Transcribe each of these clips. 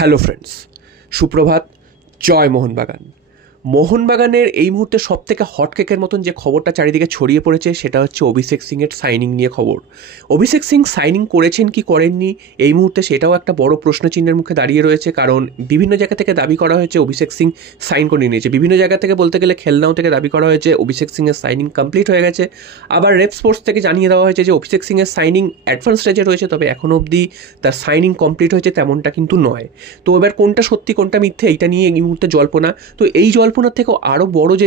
Hello friends, সুপ্রভাত। জয় মোহনবাগান। মোহনবাগানের এই মুহূর্তে সবথেকে হটকেকের মতন যে খবরটা চারিদিকে ছড়িয়ে পড়েছে সেটা হচ্ছে অভিষেক সিংয়ের সাইনিং নিয়ে খবর। অভিষেক সিং সাইনিং করেছেন কি করেননি এই মুহূর্তে সেটাও একটা বড় প্রশ্নচিহ্নের মুখে দাঁড়িয়ে রয়েছে, কারণ বিভিন্ন জায়গা থেকে দাবি করা হয়েছে অভিষেক সিং সাইন করে নিয়েছে। বিভিন্ন জায়গা থেকে বলতে গেলে খেলনাও থেকে দাবি করা হয়েছে অভিষেক সিংয়ের সাইনিং কমপ্লিট হয়ে গেছে। আবার রেপ স্পোর্টস থেকে জানিয়ে দেওয়া হয়েছে যে অভিষেক সিংয়ের সাইনিং অ্যাডভান্স স্টেজে রয়েছে, তবে এখনও অবধি তার সাইনিং কমপ্লিট হয়েছে তেমনটা কিন্তু নয়। তো এবার কোনটা সত্যি কোনটা মিথ্যে এইটা নিয়ে এই মুহূর্তে জল্পনা। তো এই জল্পনার থেকেও আরও বড় যে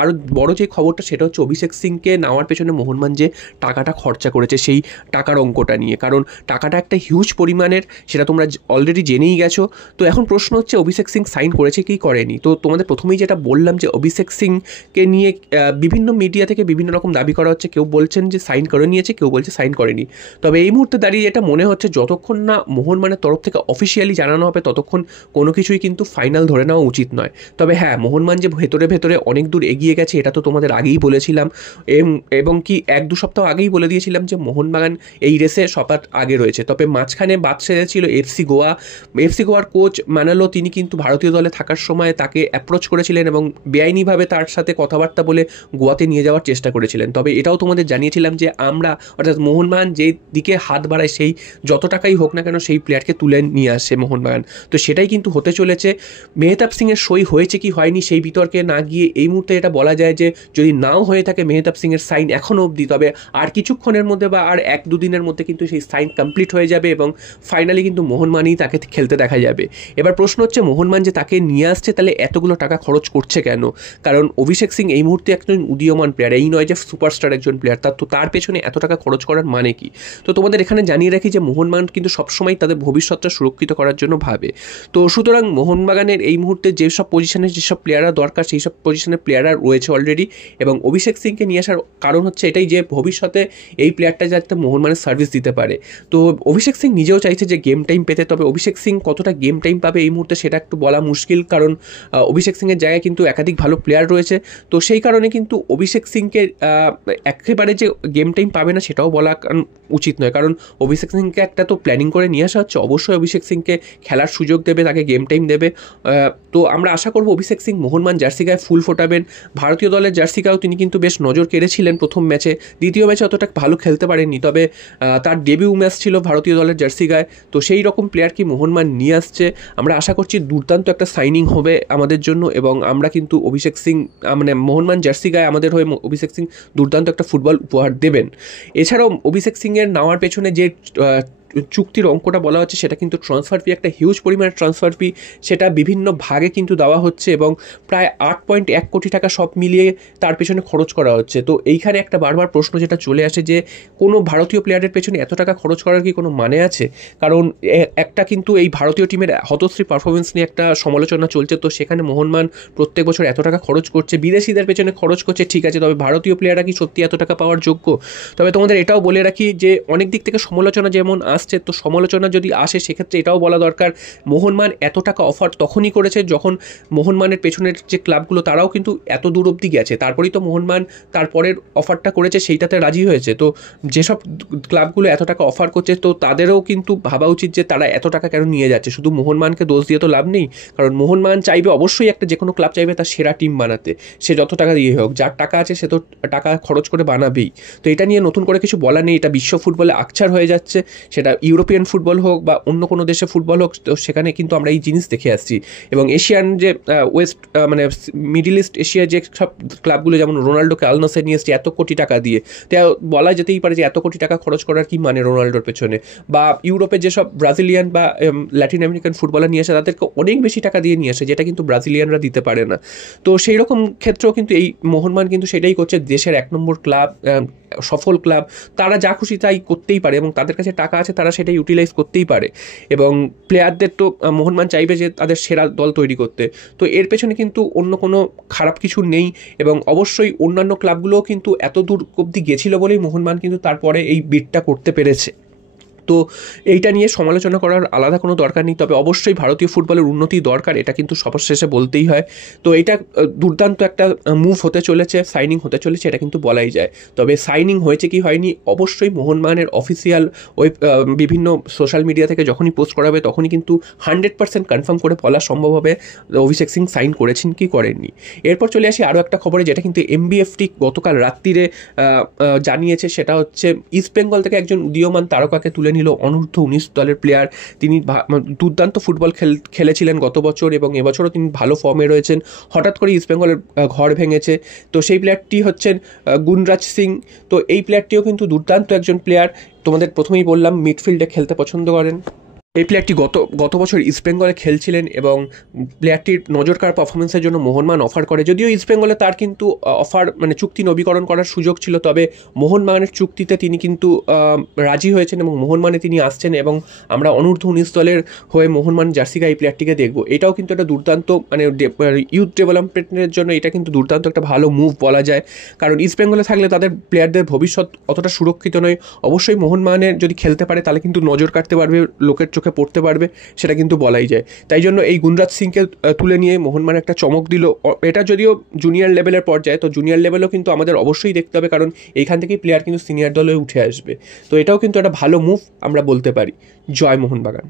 আরও বড় যে খবরটা সেটা হচ্ছে অভিষেক সিংকে নেওয়ার পেছনে মোহনবাগান যে টাকাটা খরচা করেছে সেই টাকার অঙ্কটা নিয়ে, কারণ টাকাটা একটা হিউজ পরিমাণের, সেটা তোমরা অলরেডি জেনেই গেছো। তো এখন প্রশ্ন হচ্ছে অভিষেক সিং সাইন করেছে কি করেনি। তো তোমাদের প্রথমেই যেটা বললাম যে অভিষেক সিংকে নিয়ে বিভিন্ন মিডিয়া থেকে বিভিন্ন রকম দাবি করা হচ্ছে, কেউ বলছেন যে সাইন করে নিয়েছে, কেউ বলছে সাইন করেনি। তবে এই মুহূর্তে দাঁড়িয়ে এটা মনে হচ্ছে যতক্ষণ না মোহনবাগানের তরফ থেকে অফিসিয়ালি জানানো হবে ততক্ষণ কোনো কিছুই কিন্তু ফাইনাল ধরে নেওয়া উচিত নয়। তবে হ্যাঁ, মোহনবাগান যে ভেতরে ভেতরে অনেক দূর এগিয়ে গেছে এটা তো তোমাদের আগেই বলেছিলাম, এবং কি 1-2 সপ্তাহ আগেই বলে দিয়েছিলাম যে মোহনবাগান এই রেসে সবার আগে রয়েছে। তবে মাঝখানে বাদ সেরেছিল এফসি গোয়ার কোচ ম্যানেলো, তিনি কিন্তু ভারতীয় দলে থাকার সময় তাকে অ্যাপ্রোচ করেছিলেন এবং বেআইনিভাবে তার সাথে কথাবার্তা বলে গোয়াতে নিয়ে যাওয়ার চেষ্টা করেছিলেন। তবে এটাও তোমাদের জানিয়েছিলাম যে আমরা অর্থাৎ মোহনবাগান যে দিকে হাত বাড়ায় সেই যত টাকাই হোক না কেন সেই প্লেয়ারকে তুলে নিয়ে আসে মোহনবাগান। তো সেটাই কিন্তু হতে চলেছে। মেহতাব সিংয়ের সই হয়েছে কি হয়নি সেই বিতর্কে না গিয়ে এই মুহূর্তে এটা বলা যায় যে যদি নাও হয়ে থাকে মেহতাব সিংয়ের সাইন এখনও অবধি, তবে আর কিছুক্ষণের মধ্যে বা আর 1-2 দিনের মধ্যে কিন্তু সেই সাইন কমপ্লিট হয়ে যাবে এবং ফাইনালি কিন্তু মোহনবাগানই তাকে খেলতে দেখা যাবে। এবার প্রশ্ন হচ্ছে মোহনবাগান যে তাকে নিয়ে আসছে তাহলে এতগুলো টাকা খরচ করছে কেন? কারণ অভিষেক সিং এই মুহূর্তে একজন উদীয়মান প্লেয়ার, এই নয় যে সুপারস্টার একজন প্লেয়ার, তার পেছনে এত টাকা খরচ করার মানে কি? তো তোমাদের এখানে জানিয়ে রাখি যে মোহনবাগান কিন্তু সবসময় তাদের ভবিষ্যৎটা সুরক্ষিত করার জন্য ভাবে। তো সুতরাং মোহনবাগানের এই মুহূর্তে যেসব পজিশনে যেসব প্লেয়াররা দরকার সেই সব পজিশনে প্লেয়াররা রয়েছে অলরেডি, এবং অভিষেক সিংকে নিয়ে আসার কারণ হচ্ছে এটাই যে ভবিষ্যতে এই প্লেয়ারটা যাতে মোহনবাগানের সার্ভিস দিতে পারে। তো অভিষেক সিং নিজেও চাইছে যে গেম টাইম পেতে, তবে অভিষেক সিং কতটা গেম টাইম পাবে এই মুহূর্তে সেটা একটু বলা মুশকিল, কারণ অভিষেক সিংয়ের জায়গায় কিন্তু একাধিক ভালো প্লেয়ার রয়েছে। তো সেই কারণে কিন্তু অভিষেক সিংকে একেবারে যে গেম টাইম পাবে না সেটাও বলা উচিত নয়, কারণ অভিষেক সিংকে একটা তো প্ল্যানিং করে নিয়ে আসা হচ্ছে, অবশ্যই অভিষেক সিংকে খেলার সুযোগ দেবে, তাকে গেম টাইম দেবে। তো আমরা আশা করব অভিষেক সিং মোহনবাগান জার্সি গায়ে ফুল ফোটাবেন। ভারতীয় দলের জার্সি গায়েও তিনি কিন্তু বেশ নজর কেড়েছিলেন প্রথম ম্যাচে, দ্বিতীয় ম্যাচে অতটা ভালো খেলতে পারেননি, তবে তার ডেবিউ ম্যাচ ছিল ভারতীয় দলের জার্সি গায়ে। তো সেই রকম প্লেয়ার কি মোহনবাগান নিয়ে আসছে, আমরা আশা করছি দুর্দান্ত একটা সাইনিং হবে আমাদের জন্য, এবং আমরা কিন্তু অভিষেক সিং মানে মোহনবাগান জার্সি গায়ে আমাদের হয়ে অভিষেক সিং দুর্দান্ত একটা ফুটবল উপহার দেবেন। এছাড়াও অভিষেক সিংয়ের নেওয়ার পেছনে যে চুক্তির অঙ্কটা বলা হচ্ছে সেটা কিন্তু ট্রান্সফার ফি, একটা হিউজ পরিমাণের ট্রান্সফার ফি, সেটা বিভিন্ন ভাগে কিন্তু দেওয়া হচ্ছে এবং প্রায় 8.1 কোটি টাকা সব মিলিয়ে তার পেছনে খরচ করা হচ্ছে। তো এইখানে একটা বারবার প্রশ্ন যেটা চলে আসে যে কোনো ভারতীয় প্লেয়ারের পেছনে এত টাকা খরচ করার কি কোনো মানে আছে? কারণ একটা কিন্তু এই ভারতীয় টিমের হতশ্রী পারফরমেন্স নিয়ে একটা সমালোচনা চলছে, তো সেখানে মোহনবাগান প্রত্যেক বছর এত টাকা খরচ করছে, বিদেশিদের পেছনে খরচ করছে, ঠিক আছে, তবে ভারতীয় প্লেয়াররা কি সত্যি এত টাকা পাওয়ার যোগ্য? তবে তোমাদের এটাও বলে রাখি যে অনেক দিক থেকে সমালোচনা যেমন আসছে, তো সমালোচনা যদি আসে সেক্ষেত্রে এটাও বলা দরকার মোহনবাগান এত টাকা অফার তখনই করেছে যখন মোহনবাগানের পেছনের যে ক্লাবগুলো তারাও কিন্তু এত দূর অবধি গেছে, তারপরেই তো মোহনবাগান তারপরের অফারটা করেছে সেইটাতে রাজি হয়েছে। তো যেসব ক্লাবগুলো এত টাকা অফার করছে তো তাদেরও কিন্তু ভাবা উচিত যে তারা এত টাকা কেন নিয়ে যাচ্ছে। শুধু মোহনবাগানকে দোষ দিয়ে তো লাভ নেই, কারণ মোহনবাগান চাইবে অবশ্যই একটা যে কোনো ক্লাব চাইবে তার সেরা টিম বানাতে, সে যত টাকা দিয়ে হোক, যার টাকা আছে সে তো টাকা খরচ করে বানাবেই। তো এটা নিয়ে নতুন করে কিছু বলা নেই, এটা বিশ্ব ফুটবলে আকছার হয়ে যাচ্ছে, সেটা ইউরোপিয়ান ফুটবল হোক বা অন্য কোনো দেশে ফুটবল হোক, তো সেখানে কিন্তু আমরা এই জিনিস দেখে আসছি। এবং এশিয়ান যে ওয়েস্ট মানে মিডিল ইস্ট এশিয়া যে সব ক্লাবগুলো যেমন রোনাল্ডোকে আল নাসের নিয়ে এসছে এত কোটি টাকা দিয়ে, তো বলা যেতেই পারে যে এত কোটি টাকা খরচ করার কি মানে রোনাল্ডোর পেছনে, বা ইউরোপের যেসব ব্রাজিলিয়ান বা ল্যাটিন আমেরিকান ফুটবলার নিয়ে আসে তাদেরকে অনেক বেশি টাকা দিয়ে নিয়ে আসে, যেটা কিন্তু ব্রাজিলিয়ানরা দিতে পারে না। তো সেই রকম ক্ষেত্রেও কিন্তু এই মোহনবাগান কিন্তু সেটাই করছে, দেশের 1 নম্বর ক্লাব, সফল ক্লাব, তারা যা খুশি তাই করতেই পারে এবং তাদের কাছে টাকা আছে, তারা সেটা ইউটিলাইজ করতেই পারে। এবং প্লেয়ারদের তো মোহনবাগান চাইবে যে তাদের সেরা দল তৈরি করতে, তো এর পেছনে কিন্তু অন্য কোনো খারাপ কিছু নেই। এবং অবশ্যই অন্যান্য ক্লাবগুলোও কিন্তু এত দূর অবধি গেছিলো বলেই মোহনবাগান কিন্তু তারপরে এই বিটটা করতে পেরেছে। তো এইটা নিয়ে সমালোচনা করার আলাদা কোনো দরকার নেই, তবে অবশ্যই ভারতীয় ফুটবলের উন্নতি দরকার, এটা কিন্তু সবার শেষে বলতেই হয়। তো এটা দুর্দান্ত একটা মুভ হতে চলেছে, সাইনিং হতে চলেছে, এটা কিন্তু বলাই যায়। তবে সাইনিং হয়েছে কি হয়নি অবশ্যই মোহনবাগানের অফিসিয়াল বিভিন্ন সোশ্যাল মিডিয়া থেকে যখনই পোস্ট করা হবে তখনই কিন্তু 100% কনফার্ম করে বলা সম্ভব হবে অভিষেক সিং সাইন করেছেন কি করেননি। এরপর চলে আসি আরও একটা খবরে, যেটা কিন্তু এমবিএফটি গতকাল রাত্রিরে জানিয়েছে, সেটা হচ্ছে ইস্টবেঙ্গল থেকে একজন উদীয়মান তারকাকে তুলে নিল অনূর্ধ্ব-19 দলের প্লেয়ার। তিনি দুর্দান্ত ফুটবল খেলেছিলেন গত বছর এবং এবছরও তিনি ভালো ফর্মে রয়েছেন। হঠাৎ করে ইস্টবেঙ্গলের ঘর ভেঙেছে। তো সেই প্লেয়ারটি হচ্ছেন গুনরাজ সিং। তো এই প্লেয়ারটিও কিন্তু দুর্দান্ত একজন প্লেয়ার। তোমাদের প্রথমেই বললাম মিডফিল্ডে খেলতে পছন্দ করেন। এই প্লেয়ারটি গত বছর ইস্টবেঙ্গলে খেলছিলেন এবং প্লেয়ারটির নজরকাড়া পারফরমেন্সের জন্য মোহনবাগান অফার করে। যদিও ইস্টবেঙ্গলে তার কিন্তু চুক্তি নবীকরণ করার সুযোগ ছিল, তবে মোহনবাগানের চুক্তিতে তিনি কিন্তু রাজি হয়েছেন এবং মোহনবাগানে তিনি আসছেন এবং আমরা অনূর্ধ্ব-19 দলের হয়ে মোহনবাগান জার্সি গায়ে এই প্লেয়ারটিকে দেখব। এটাও কিন্তু একটা দুর্দান্ত ইউথ ডেভেলপমেন্টের জন্য এটা কিন্তু দুর্দান্ত একটা ভালো মুভ বলা যায়, কারণ ইস্টবেঙ্গলে থাকলে তাদের প্লেয়ারদের ভবিষ্যৎ অতটা সুরক্ষিত নয়। অবশ্যই মোহনবাগানের যদি খেলতে পারে তাহলে কিন্তু নজর কাটতে পারবে, লোকের চোখে পড়তে পারবে, সেটা কিন্তু বলাই যায়। তাই জন্য এই গুনরাজ সিংকে তুলে নিয়ে মোহনবাগান একটা চমক দিল। এটা যদিও জুনিয়র লেভেলের পর্যায়ে, তো জুনিয়র লেভেলেও কিন্তু আমাদের অবশ্যই দেখতে হবে, কারণ এইখান থেকেই প্লেয়ার কিন্তু সিনিয়র দলে উঠে আসবে। তো এটাও কিন্তু একটা ভালো মুভ আমরা বলতে পারি। জয় মোহনবাগান।